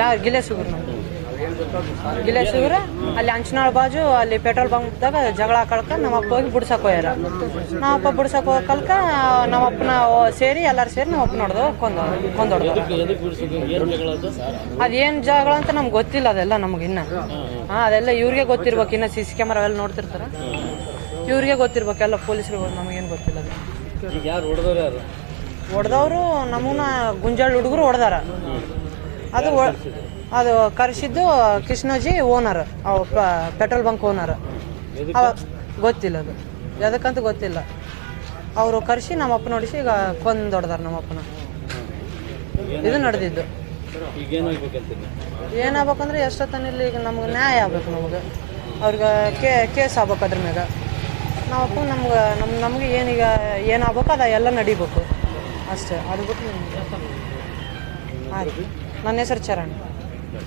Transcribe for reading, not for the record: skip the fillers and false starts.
ಯಾರು ಗಿಲೇಸುಗುರು ನಮ್ದು ಗಿಲೇಸುಗುರು ಅಲ್ಲಿ ಅಂಚನಾಳ್ ಬಾಜು ಅಲ್ಲಿ ಪೆಟ್ರೋಲ್ ಬಂಕ್ದಾಗ ಜಗಳ ಕಳ್ಕ ನಮ್ಮಪ್ಪ ಹೋಗಿ ಬಿಡ್ಸಕ್ಕೆ ಹೋಗ್ಯಾರ. ನಮ್ಮಪ್ಪ ಬಿಡ್ಸಕ್ಕೆ ಹೋಗಲ್ಕ ನಮ್ಮಪ್ಪನ ಸೇರಿ ಎಲ್ಲರೂ ಸೇರಿ ನಮ್ಮಪ್ಪ ನೋಡ್ದು ಕೊಂದೊಡ್ದು. ಅದೇನು ಜಗಳ ಅಂತ ನಮ್ಗೆ ಗೊತ್ತಿಲ್ಲ, ಅದೆಲ್ಲ ನಮ್ಗೆ ಇನ್ನ ಅದೆಲ್ಲ ಇವ್ರಿಗೆ ಗೊತ್ತಿರ್ಬೇಕು. ಇನ್ನು CC ಕ್ಯಾಮರಾ ಎಲ್ಲ ನೋಡ್ತಿರ್ತಾರೆ, ಇವ್ರಿಗೆ ಗೊತ್ತಿರ್ಬೇಕೆಲ್ಲ ಪೊಲೀಸ್ರಿಗೆ, ನಮಗೇನು ಗೊತ್ತಿಲ್ಲ. ಹೊಡೆದವರು ನಮ್ಮನ್ನ ಗುಂಜಾಳ ಹುಡುಗರು ಹೊಡೆದಾರ. ಅದು ಕರೆಸಿದ್ದು ಕೃಷ್ಣಜಿ ಓನರ್, ಪೆಟ್ರೋಲ್ ಬಂಕ್ ಓನರ್. ಗೊತ್ತಿಲ್ಲ, ಅದು ಯಾವುದಕ್ಕಂತ ಗೊತ್ತಿಲ್ಲ. ಅವರು ಕರೆಸಿ ನಮ್ಮಪ್ಪ ನೋಡಿಸಿ ಈಗ ಕೊಂದೊಡ್ದಾರ ನಮ್ಮಪ್ಪನ. ಇದು ನಡೆದಿದ್ದು. ಏನಾಗ್ಬೇಕಂದ್ರೆ ಎಷ್ಟೊತ್ತನಲ್ಲಿ ಈಗ ನಮ್ಗೆ ನ್ಯಾಯ ಆಗ್ಬೇಕು. ಅವ್ರಿಗೆ ಕೇಸ್ ಆಗ್ಬೇಕು ಅದ್ರ ಮ್ಯಾಗ. ನಾವಪ್ಪ ನಮ್ಗೆ ಏನೀಗ ಏನಾಗ್ಬೇಕು ಅದ ಎಲ್ಲ ನಡಿಬೇಕು ಅಷ್ಟೇ. ಅದು ಬಿಟ್ಟು ಆಯ್ತು. ನನ್ನ ಹೆಸರು ಚರಣ್.